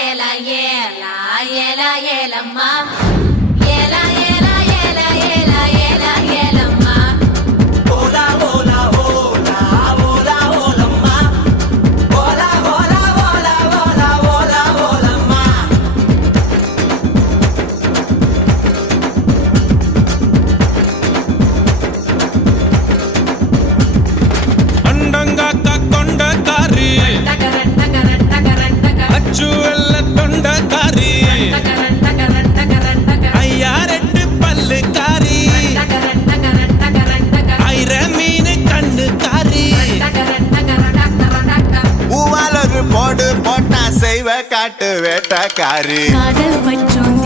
ஏலா ஏலா ஏலா ஏலம்மா ஏலா ஏலா ஏலா ஏலா ஏலா ஏலம்மா ஓலா ஓலா ஓலா ஓலா ஓலம்மா ஓலா ஓலா ஓலா ஓலா ஓலா ஓலம்மா அண்டங்காக்கா கொண்டக்காரி அச்சு வெள்ள தொண்டக்காரி ஐயா ரெண்டு பல்லுக்காரி ஐர மீன் கண்ணுக்காரி பூவால் ஒரு போடு போட்டா செய்வ காட்டு வேட்டக்காரி காதல் பற்றும்